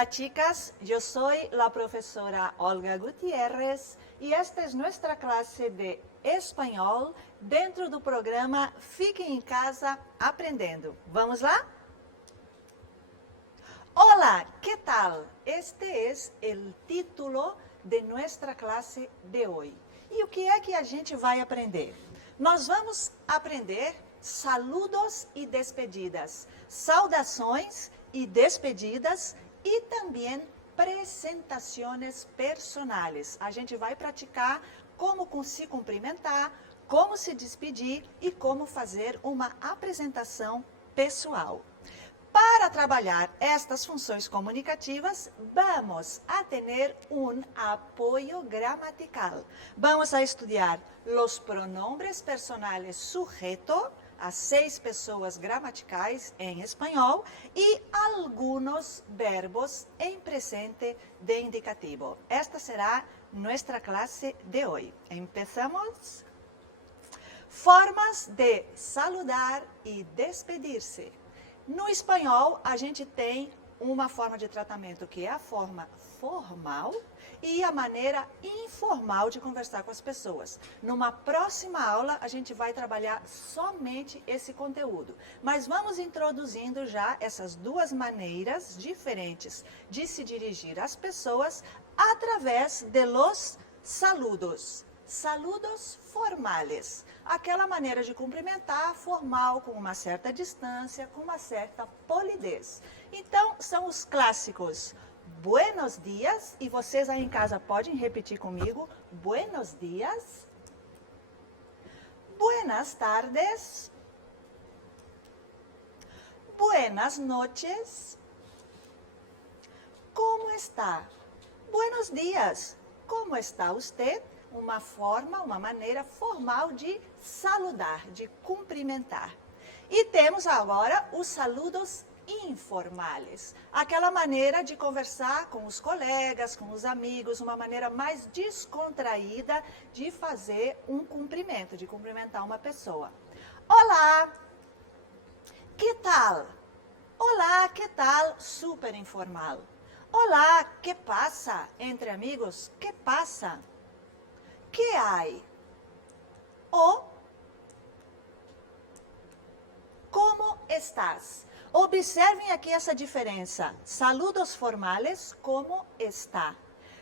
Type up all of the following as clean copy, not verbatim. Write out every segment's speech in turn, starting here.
Hola chicas, yo soy la profesora Olga Gutiérrez y esta es nuestra clase de espanhol dentro do programa Fiquem em Casa Aprendendo. Vamos lá? Hola, ¿qué tal? Este es el título de nuestra clase de hoje. E o que é que a gente vai aprender? Nós vamos aprender saludos e despedidas, saudações e despedidas e também apresentações personais. A gente vai praticar como se cumprimentar, como se despedir e como fazer uma apresentação pessoal. Para trabalhar estas funções comunicativas, vamos a ter apoio gramatical. Vamos a estudar os pronombres personales sujeto, as 6 pessoas gramaticais em espanhol, e alguns verbos em presente de indicativo. Esta será nossa classe de hoje. Empezamos. Formas de saludar e despedir-se. No espanhol, a gente tem uma forma de tratamento que é a forma formal e a maneira informal de conversar com as pessoas. Numa próxima aula, a gente vai trabalhar somente esse conteúdo. Mas vamos introduzindo já essas duas maneiras diferentes de se dirigir às pessoas através de los saludos. Saludos formales, aquela maneira de cumprimentar formal, com uma certa distância, com uma certa polidez. Então, são os clássicos buenos dias, e vocês aí em casa podem repetir comigo, buenos dias, buenas tardes, buenas noches, como está? Buenos dias, como está usted? Uma forma, uma maneira formal de saludar, de cumprimentar. E temos agora os saludos informales, aquela maneira de conversar com os colegas, com os amigos, uma maneira mais descontraída de fazer um cumprimento, de cumprimentar uma pessoa. Olá, que tal? Olá, que tal? Super informal. Olá, que passa? Entre amigos, que passa? Que hay? O como estás? Observem aqui essa diferença. Saludos formales, como está?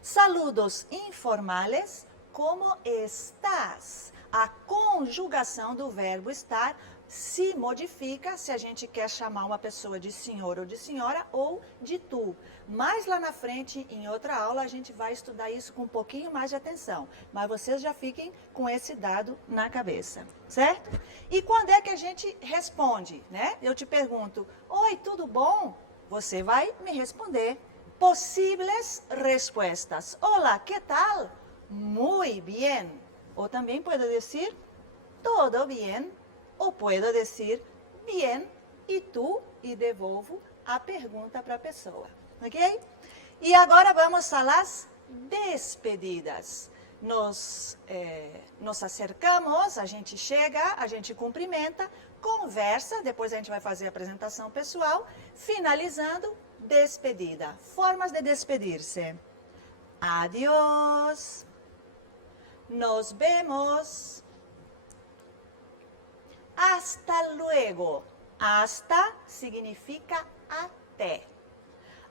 Saludos informales, como estás? A conjugação do verbo estar se modifica se a gente quer chamar uma pessoa de senhor ou de senhora ou de tu. Mais lá na frente, em outra aula, a gente vai estudar isso com um pouquinho mais de atenção. Mas vocês já fiquem com esse dado na cabeça, certo? E quando é que a gente responde, né? Eu te pergunto, oi, tudo bom? Você vai me responder. Possíveis respostas. Olá, que tal? Muy bien. Ou também pode dizer, todo bien. Ou puedo dizer, bien, e tu, e devolvo a pergunta para a pessoa, ok? E agora vamos às despedidas. Nos acercamos, a gente chega, a gente cumprimenta, conversa, depois a gente vai fazer a apresentação pessoal, finalizando, despedida. Formas de despedir-se. Adiós, nos vemos. Hasta luego. Hasta significa até.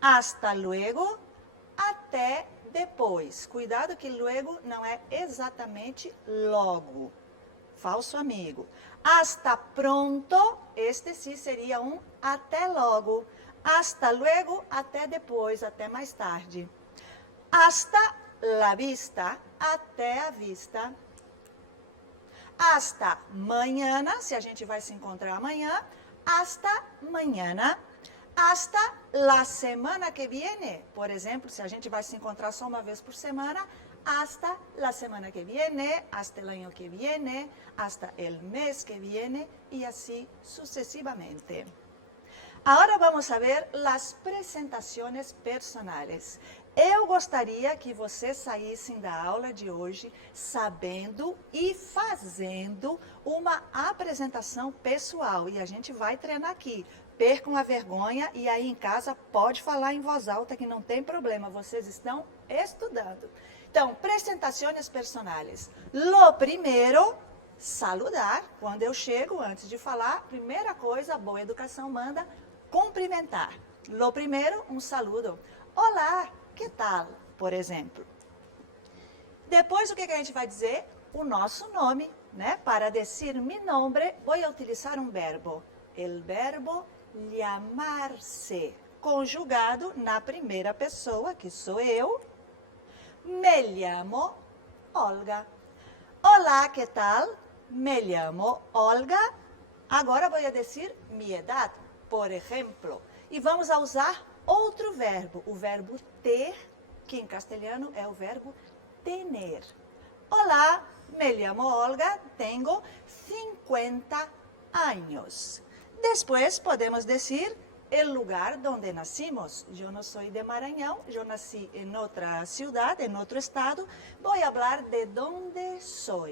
Hasta luego, até depois. Cuidado que luego não é exatamente logo. Falso amigo. Hasta pronto, este sim seria um até logo. Hasta luego, até depois, até mais tarde. Hasta la vista, até a vista. Hasta mañana, se a gente vai se encontrar amanhã. Hasta mañana. Hasta la semana que viene. Por exemplo, se a gente vai se encontrar só uma vez por semana, hasta la semana que viene, hasta el año que viene, hasta el mes que viene, e assim sucessivamente. Agora vamos a ver as apresentações personais. Eu gostaria que vocês saíssem da aula de hoje sabendo e fazendo uma apresentação pessoal. E a gente vai treinar aqui. percam a vergonha e aí em casa pode falar em voz alta que não tem problema, vocês estão estudando. Então, presentações personales. Lo primero, saludar. Quando eu chego, antes de falar, primeira coisa, boa educação manda cumprimentar. Lo primero, um saludo. Olá, que tal? Por exemplo. Depois, o que a gente vai dizer? O nosso nome, né? Para dizer mi nombre, vou utilizar um verbo. El verbo llamarse, conjugado na primeira pessoa, que sou eu. Me llamo Olga. Olá, que tal? Me llamo Olga. Agora vou dizer mi edad, por exemplo. E vamos a usar outro verbo, o verbo ter, que em castelhano é o verbo tener. Olá, me llamo Olga, tenho 50 anos. Depois podemos dizer el lugar donde nacimos. Eu não sou de Maranhão, eu nasci em outra cidade, em outro estado. Vou falar de onde sou.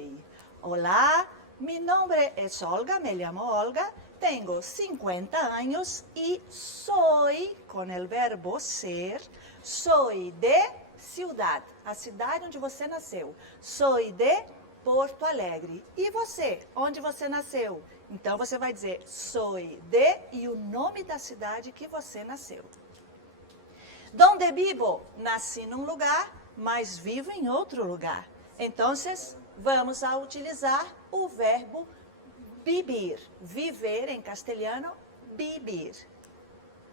Olá, mi nombre es Olga, me llamo Olga, tenho 50 anos e sou, com o verbo ser, sou de cidade, a cidade onde você nasceu. Sou de Porto Alegre. E você, onde você nasceu? Então, você vai dizer, sou de, e o nome da cidade que você nasceu. Donde vivo? Nasci num lugar, mas vivo em outro lugar. Então, vamos a utilizar o verbo vivir. Viver, em castelhano, vivir.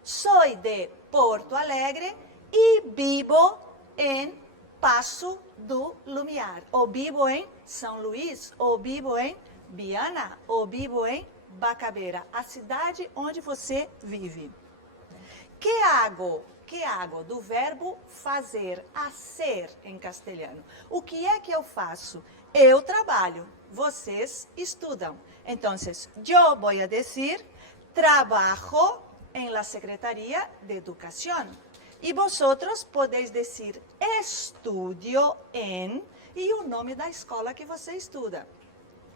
Sou de Porto Alegre e vivo em Passo do Lumiar. Ou vivo em São Luís, ou vivo em Viana, ou vivo em Bacabeira, a cidade onde você vive. Que hago? Que hago? Do verbo fazer, hacer em castelhano. O que é que eu faço? Eu trabalho, vocês estudam. Então, eu vou dizer, trabajo en la Secretaría de Educación. E vosotros podeis dizer estudio en, e o nome da escola que você estuda.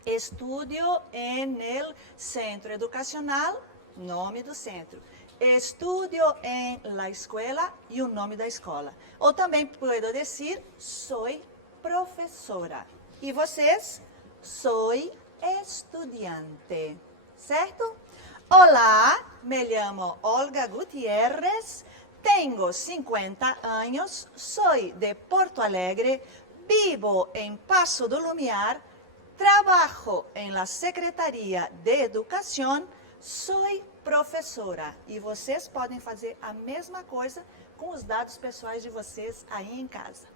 Estudio en el centro educacional, nome do centro. Estudio en la escuela e o nome da escola. Ou também posso dizer, soy professora. E vocês? Soy estudiante. Certo? Olá, me llamo Olga Gutiérrez. Tenho 50 anos, sou de Porto Alegre, vivo em Passo do Lumiar, trabalho em la Secretaria de Educação, sou professora. E vocês podem fazer a mesma coisa com os dados pessoais de vocês aí em casa.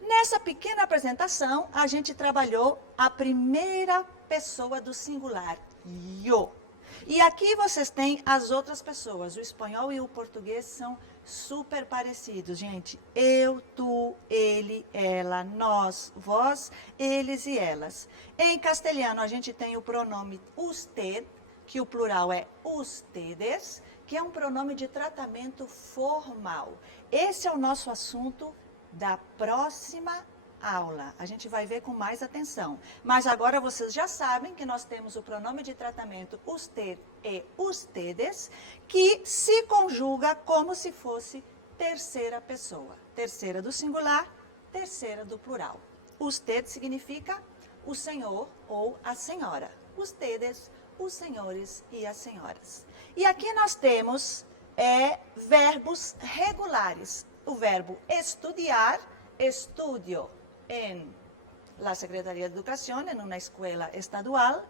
Nessa pequena apresentação, a gente trabalhou a primeira pessoa do singular, yo. E aqui vocês têm as outras pessoas. O espanhol e o português são super parecidos, gente. Eu, tu, ele, ela, nós, vós, eles e elas. Em castelhano, a gente tem o pronome usted, que o plural é ustedes, que é um pronome de tratamento formal. Esse é o nosso assunto da próxima aula. A gente vai ver com mais atenção. Mas agora vocês já sabem que nós temos o pronome de tratamento usted e ustedes, que se conjuga como se fosse terceira pessoa. Terceira do singular, terceira do plural. Usted significa o senhor ou a senhora. Ustedes, os senhores e as senhoras. E aqui nós temos verbos regulares. O verbo estudiar, estudio en la Secretaría de Educación, en una escuela estadual,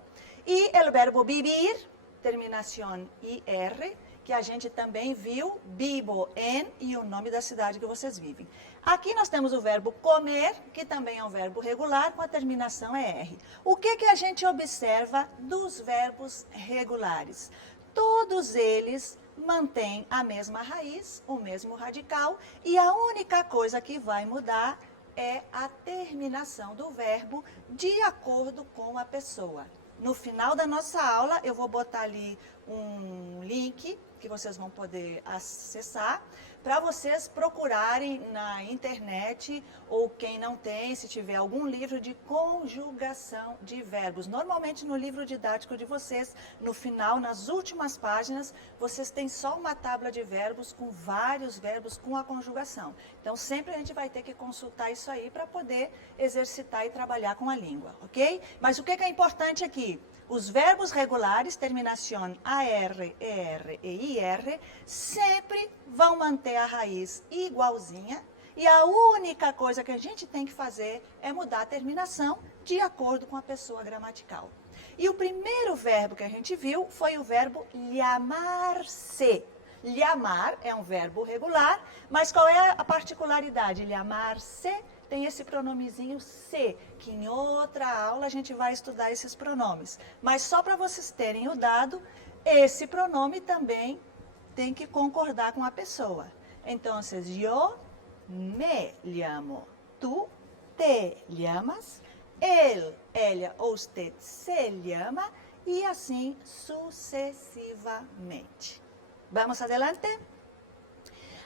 e o verbo vivir, terminação IR, que a gente também viu, vivo en, e o nome da cidade que vocês vivem. Aqui nós temos o verbo comer, que também é um verbo regular, com a terminação ER. O que a gente observa dos verbos regulares? Todos eles mantêm a mesma raiz, o mesmo radical, e a única coisa que vai mudar é a terminação do verbo de acordo com a pessoa. No final da nossa aula, eu vou botar ali um link que vocês vão poder acessar para vocês procurarem na internet, ou quem não tem, se tiver algum livro de conjugação de verbos. Normalmente no livro didático de vocês, no final, nas últimas páginas, vocês têm só uma tábua de verbos com vários verbos com a conjugação. Então sempre a gente vai ter que consultar isso aí para poder exercitar e trabalhar com a língua, ok? Mas o que é importante aqui? Os verbos regulares, terminação AR, ER e IR, sempre vão manter a raiz igualzinha e a única coisa que a gente tem que fazer é mudar a terminação de acordo com a pessoa gramatical. E o primeiro verbo que a gente viu foi o verbo llamar-se. Llamar é um verbo regular, mas qual é a particularidade? Llamar-se tem esse pronomezinho se, que em outra aula a gente vai estudar esses pronomes. Mas só para vocês terem o dado, esse pronome também tem que concordar com a pessoa. Então, eu me llamo, tu te llamas, ele, ela ou usted se llama e assim sucessivamente. Vamos adelante?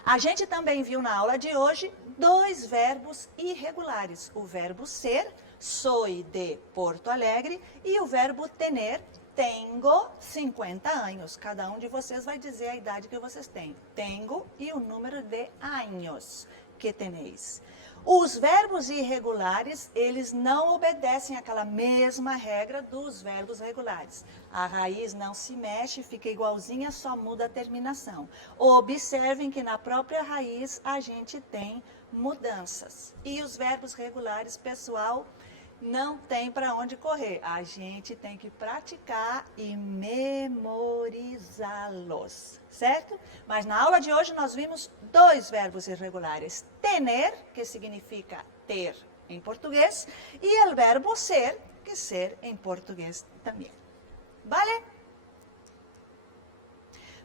A gente também viu na aula de hoje 2 verbos irregulares. O verbo ser, soy de Porto Alegre, e o verbo tener, tengo 50 anos. Cada um de vocês vai dizer a idade que vocês têm. Tengo e o número de anos que tenéis. Os verbos irregulares, eles não obedecem àquela mesma regra dos verbos regulares. A raiz não se mexe, fica igualzinha, só muda a terminação. Observem que na própria raiz a gente tem mudanças. E os verbos regulares, pessoal, não tem para onde correr. A gente tem que praticar e memorizá-los, certo? Mas na aula de hoje nós vimos 2 verbos irregulares. Tener, que significa ter em português, e o verbo ser, que ser em português também. ¿Vale?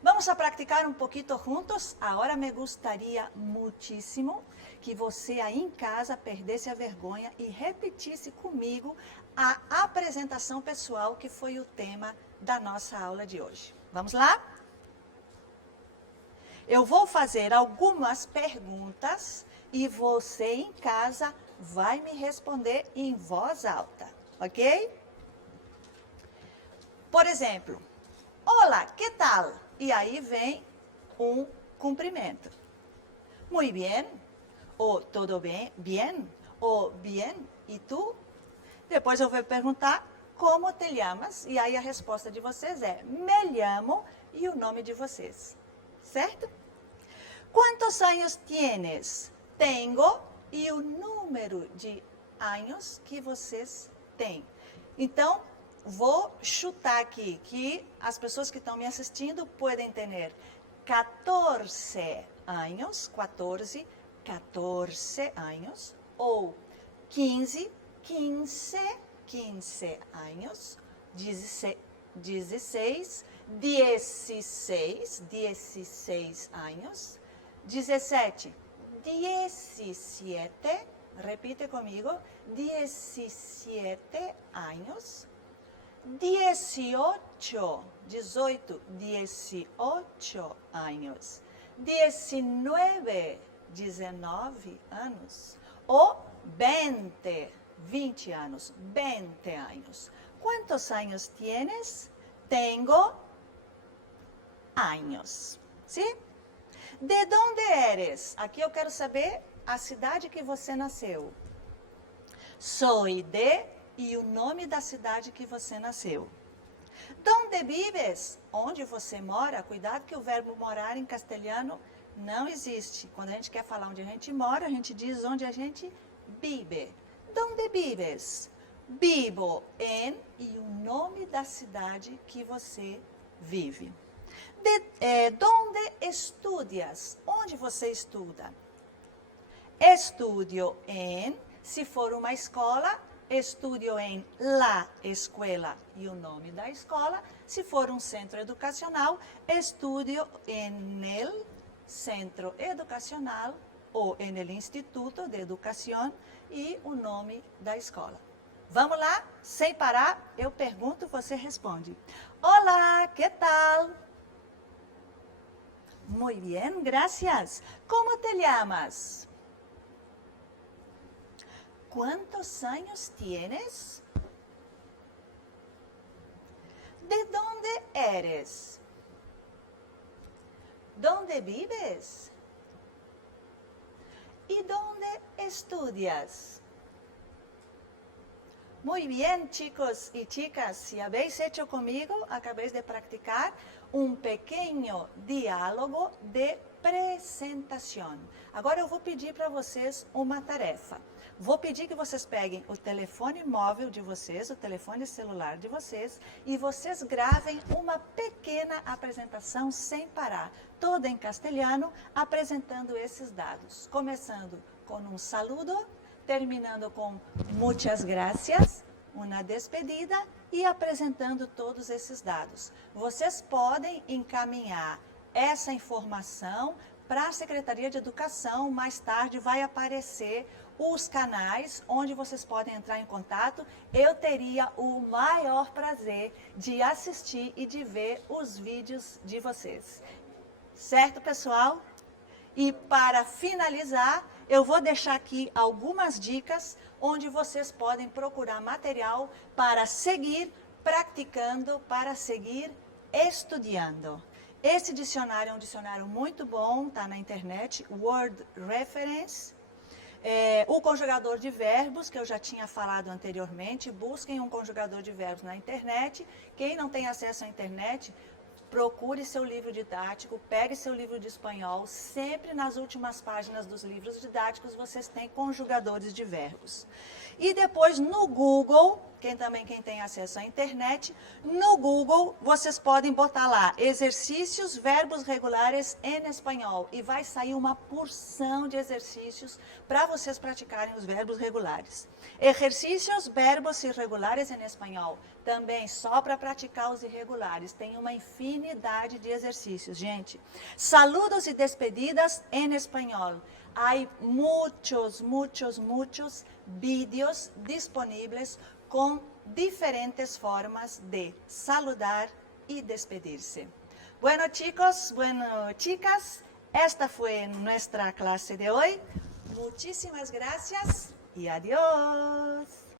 Vamos a practicar un poquito juntos. Ahora me gustaría muchísimo que você aí em casa perdesse a vergonha e repetisse comigo a apresentação pessoal que foi o tema da nossa aula de hoje. Vamos lá? Eu vou fazer algumas perguntas e você em casa vai me responder em voz alta, ok? Por exemplo, olá, que tal? E aí vem um cumprimento. Muy bien. Ou tudo bem? Bien. Ou bien. E tu? Depois eu vou perguntar como te llamas. E aí a resposta de vocês é me llamo e o nome de vocês. Certo? Quantos anos tienes? Tengo e o número de anos que vocês têm. Então, vou chutar aqui que as pessoas que estão me assistindo podem ter 14 anos, 14 anos, ou 15 anos, 16 anos, 17, repite comigo, 17 anos, 18 anos, 19 anos, ou 20 anos, 20 anos. Quantos anos tienes? Tengo anos. ¿Sí? De onde eres? Aqui eu quero saber a cidade que você nasceu. Soy de e o nome da cidade que você nasceu. Donde vives? Onde você mora? Cuidado que o verbo morar em castelhano não existe. Quando a gente quer falar onde a gente mora, a gente diz onde a gente vive. Donde vives? Vivo em e o nome da cidade que você vive. Donde estudias? Onde você estuda? Estudio em, se for uma escola, estudio em la escuela e o nome da escola. Se for um centro educacional, estudio en el centro educacional ou en el instituto de educación e o nome da escola. Vamos lá? Sem parar, eu pergunto, você responde. Olá, que tal? Muy bien, gracias. ¿Cómo te llamas? ¿Cuántos años tienes? ¿De dónde eres? ¿Dónde vives? ¿Y dónde estudias? Muy bien, chicos y chicas, si habéis hecho conmigo, acabéis de practicar um pequeno diálogo de apresentação. Agora eu vou pedir para vocês uma tarefa. Vou pedir que vocês peguem o telefone móvel de vocês, o telefone celular de vocês, e vocês gravem uma pequena apresentação sem parar, toda em castelhano, apresentando esses dados. Começando com um saludo, terminando com muitas gracias, uma despedida e apresentando todos esses dados. Vocês podem encaminhar essa informação para a Secretaria de Educação. Mais tarde vai aparecer os canais onde vocês podem entrar em contato. Eu teria o maior prazer de assistir e de ver os vídeos de vocês. Certo, pessoal? E para finalizar, eu vou deixar aqui algumas dicas onde vocês podem procurar material para seguir praticando, para seguir estudando. Esse dicionário é um dicionário muito bom, está na internet, Word Reference. O conjugador de verbos, que eu já tinha falado anteriormente, busquem um conjugador de verbos na internet. Quem não tem acesso à internet, procure seu livro didático, pegue seu livro de espanhol, sempre nas últimas páginas dos livros didáticos vocês têm conjugadores de verbos. E depois no Google, quem tem acesso à internet, no Google vocês podem botar lá exercícios, verbos regulares em espanhol e vai sair uma porção de exercícios para vocês praticarem os verbos regulares. Exercícios, verbos irregulares em espanhol, também só para praticar os irregulares, tem uma infinidade de exercícios, gente. Saludos e despedidas em espanhol. Há muitos vídeos disponíveis com diferentes formas de saludar y despedirse. Bueno, chicos, bueno, chicas, esta fue nuestra clase de hoy. Muchísimas gracias y adiós.